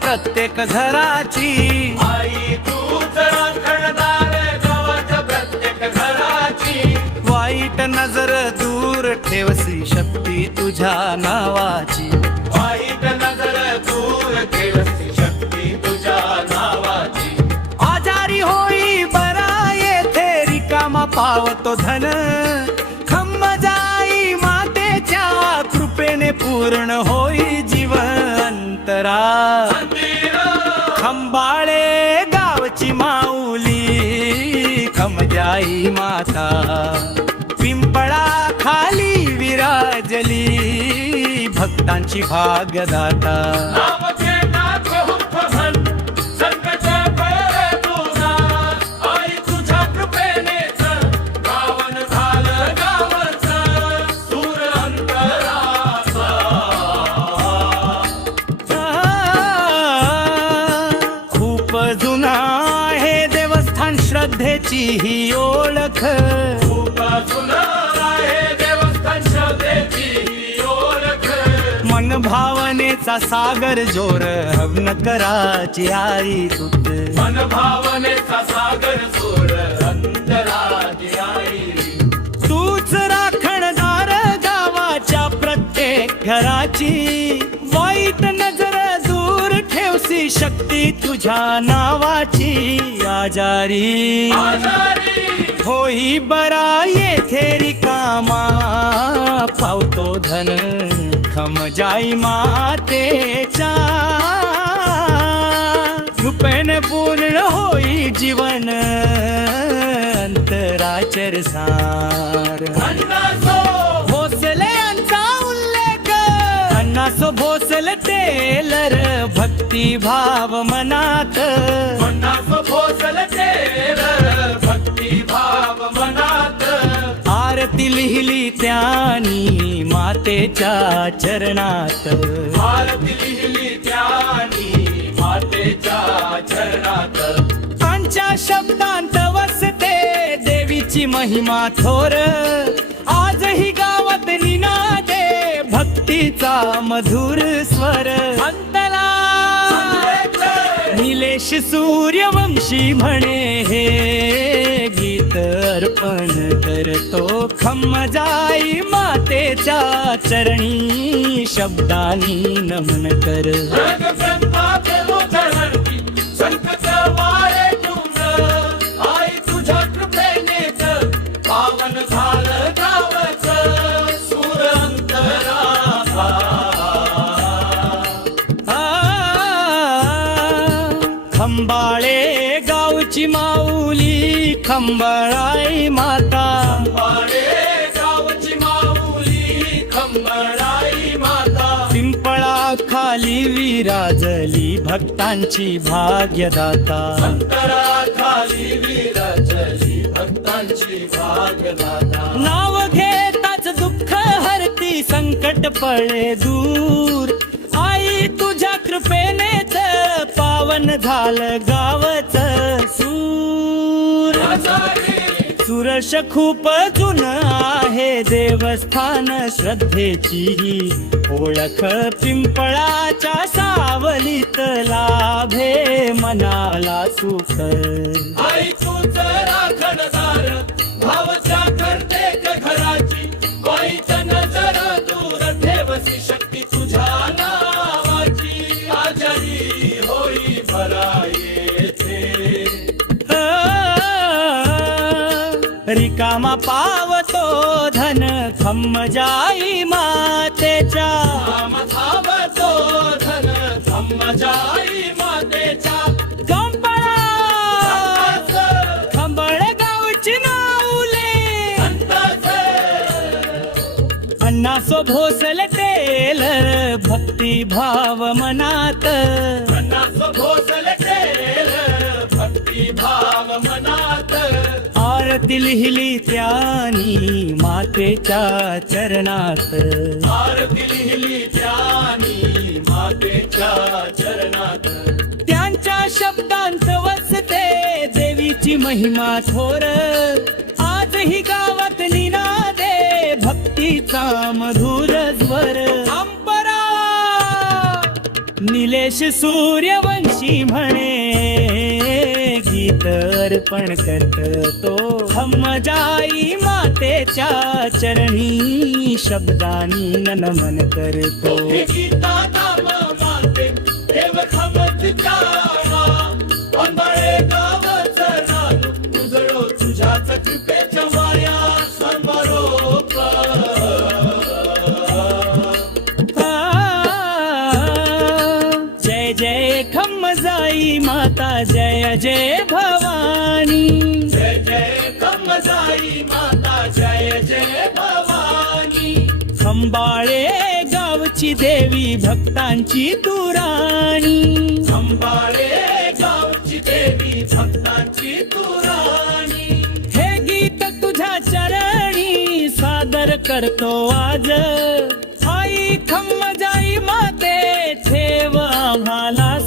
प्रत्येक घराची. आई तूच राखणदार गावाच्या प्रत्येक घराची. वाईट नजर दूर ठेवसी शक्ती तुझ्या नावाची. वाईट नजर दूर ठेवसी शक्ती तुझ्या नावाची. आजारी होई बरा येथे रिकामा पावतो धन. खंब जाई मातेच्या कृपेने पूर्ण होई गावच सूर अंतराचा खूप जुना हे देवस्थान श्रद्धेची ही ओळख. खूप सुंदर भावनेचा सागर जोर हवन कराची आई सुत. मन भावनेचा सागर तुझ्या नावाची आजारी. होई बरा येथे रिकामा. पावतो धन खम जाई मातेच्या पूर्ण होई जीवन अंतराचर सार. अण्णासो भोसले टेलर भक्ती भाव मनात. मनासो भोसल तेर भक्ती भाव मनात. आरती लिहिली त्यांनी मातेच्या चरणात. भारती लिहिली त्यानी मातेच्या चरणात. आमच्या शब्दांत वसते देवीची महिमा थोर. भक्तीचा मधुर स्वर. अंतला निलेश सूर्यवंशी म्हणे हे गीत अर्पण करतो खम्म जाई मातेच्या चरणी. शब्दानी नमन कर. गावची माऊली खंबाळाई माता. वाडे गावची माऊली खंबळाई माता. पिंपळा खाली विराजली भक्तांची भाग्यदाता. खाली विरचली भक्तांची भागदाता नाव घेताच दुःख हरती संकट पळे दूर. आई तुझ्या कृपेनेच पावन झालं गावच सूर. सुरश खूप जुन आहे देवस्थान श्रद्धेची. ही ओळख पिंपळाच्या सावलीत लाभे मनाला सुख. राखणदार रिकामा पावतो धन खम्म जाई मातेच्या नाम धावतो धन धम्म जाई गावची अण्णासो भोसले तेल भक्ती भाव मनात. भोसले आरती लिहिली त्यानी मातेच्या चरणात. आरती लिहिली त्यानी मातेच्या चरणात. त्यांच्या शब्दांत वसते देवीची महिमा थोर. आजही गावात निनादे भक्तीचा मधुर स्वर. अंबरा निलेश सूर्यवंशी म्हणे. गीत अर्पण करतो. हम जाई मातेच्या चरणी शब्दानी नमन करतो. जय भवानी। जय जय कमजाई माता जय जय भवानी। खंबाळे गावची देवी भक्तांची दुराणी। अंबाळे गावची देवी भक्तांची तुराणी हे गीत तुझ्या चरणी सादर करतो आज। आई खम्म जाई माते ठेव आम्हाला